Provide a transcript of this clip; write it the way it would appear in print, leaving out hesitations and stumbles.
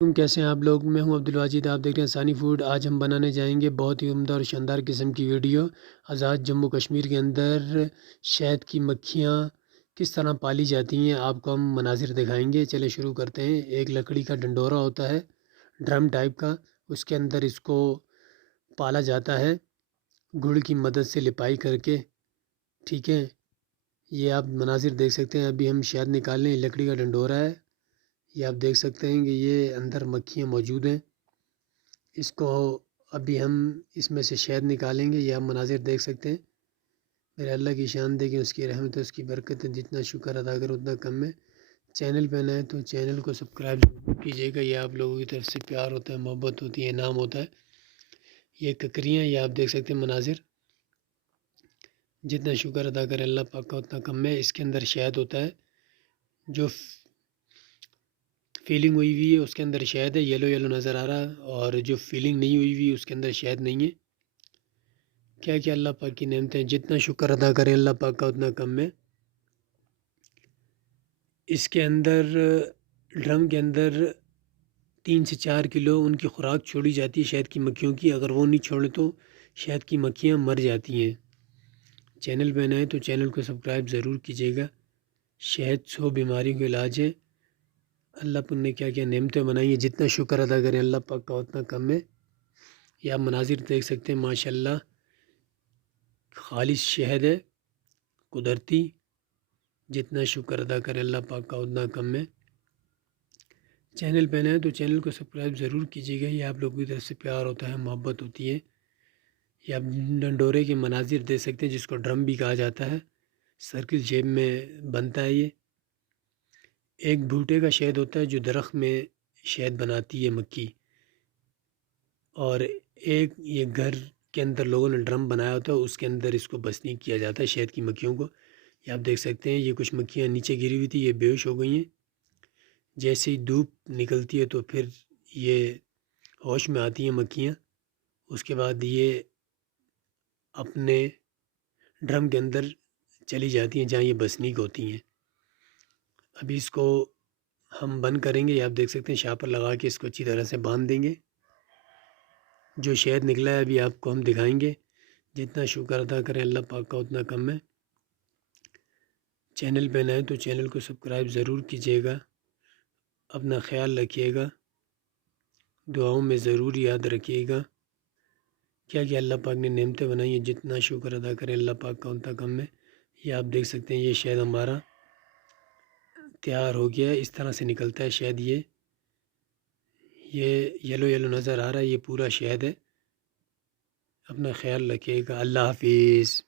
تم کیسے ہیں آپ لوگ؟ میں ہوں عبدالواجد، آپ دیکھ رہے ہیں ثانی فوڈ۔ آج ہم بنانے جائیں گے بہت ہی عمدہ اور شاندار قسم کی ویڈیو۔ آزاد جموں کشمیر کے اندر شہد کی مکھیاں کس طرح پالی جاتی ہیں آپ کو ہم مناظر دکھائیں گے۔ چلے شروع کرتے ہیں۔ ایک لکڑی کا ڈنڈورا ہوتا ہے، ڈرم ٹائپ کا، اس کے اندر اس کو پالا جاتا ہے گڑ کی مدد سے لپائی کر کے، ٹھیک ہے۔ یہ آپ مناظر دیکھ سکتے ہیں۔ ابھی ہم شہد نکال لیں، لکڑی کا ڈنڈورا ہے، یہ آپ دیکھ سکتے ہیں کہ یہ اندر مکھیاں موجود ہیں۔ اس کو ابھی ہم اس میں سے شہد نکالیں گے، یہ آپ مناظر دیکھ سکتے ہیں۔ میرے اللہ کی شان دیکھیں، اس کی رحمت ہے، اس کی برکت ہے، جتنا شکر ادا کرو اتنا کم ہے۔ چینل پہ نئے تو چینل کو سبسکرائب ضرور کیجیے گا، یہ آپ لوگوں کی طرف سے پیار ہوتا ہے، محبت ہوتی ہے، انعام ہوتا ہے۔ یہ ککریاں، یہ آپ دیکھ سکتے ہیں مناظر۔ جتنا شکر ادا کرے اللہ پاک کا اتنا کم ہے۔ اس کے اندر شہد ہوتا ہے، جو فیلنگ ہوئی ہوئی ہے اس کے اندر شہد ہے، یلو یلو نظر آ رہا ہے، اور جو فیلنگ نہیں ہوئی ہوئی اس کے اندر شہد نہیں ہے۔ کیا کیا اللہ پاک کی نعمتیں، جتنا شکر ادا کریں اللہ پاک کا اتنا کم ہے۔ اس کے اندر ڈرم کے اندر 3 سے 4 کلو ان کی خوراک چھوڑی جاتی ہے شہد کی مکھیوں کی۔ اگر وہ نہیں چھوڑے تو شہد کی مکھیاں مر جاتی ہیں۔ چینل پہ نئے تو چینل کو سبسکرائب ضرور کیجیے گا۔ شہد 100 بیماریوں کا علاج ہے۔ اللہ پاک نے کیا کیا نعمتیں بنائی ہیں، جتنا شکر ادا کریں اللہ پاک کا اتنا کم ہے۔ یہ آپ مناظر دیکھ سکتے ہیں، ماشاءاللہ خالص شہد ہے، قدرتی۔ جتنا شکر ادا کریں اللہ پاک کا اتنا کم ہے۔ چینل پہ نئے تو چینل کو سبسکرائب ضرور کیجیے گا، یہ آپ لوگوں کی طرف سے پیار ہوتا ہے، محبت ہوتی ہے۔ یہ آپ ڈنڈورے کے مناظر دیکھ سکتے ہیں، جس کو ڈرم بھی کہا جاتا ہے، سرکل شیپ میں بنتا ہے۔ یہ ایک بھوٹے کا شہد ہوتا ہے جو درخت میں شہد بناتی ہے مکھی، اور ایک یہ گھر کے اندر لوگوں نے ڈرم بنایا ہوتا ہے، اس کے اندر اس کو بسنی کیا جاتا ہے شہد کی مکھیوں کو۔ یہ آپ دیکھ سکتے ہیں، یہ کچھ مکھیاں نیچے گری ہوئی تھی، یہ بے ہوش ہو گئی ہیں۔ جیسے ہی دھوپ نکلتی ہے تو پھر یہ ہوش میں آتی ہیں مکھیاں، اس کے بعد یہ اپنے ڈرم کے اندر چلی جاتی ہیں جہاں یہ بسنیک ہوتی ہیں۔ ابھی اس کو ہم بند کریں گے، یہ آپ دیکھ سکتے ہیں، شاپر لگا کے اس کو اچھی طرح سے باندھ دیں گے۔ جو شہد نکلا ہے ابھی آپ کو ہم دکھائیں گے۔ جتنا شکر ادا کریں اللہ پاک کا اتنا کم ہے۔ چینل پہ نئے تو چینل کو سبسکرائب ضرور کیجیے گا۔ اپنا خیال رکھیے گا، دعاؤں میں ضرور یاد رکھیے گا۔ کیا کہ اللہ پاک نے نعمتیں بنائی ہیں، جتنا شکر ادا کریں اللہ پاک کا اتنا کم ہے۔ یہ آپ دیکھ سکتے ہیں، یہ شہد ہمارا تیار ہو گیا ہے، اس طرح سے نکلتا ہے شہد۔ یہ یلو یلو نظر آ رہا ہے، یہ پورا شہد ہے۔ اپنا خیال رکھیے گا، اللہ حافظ۔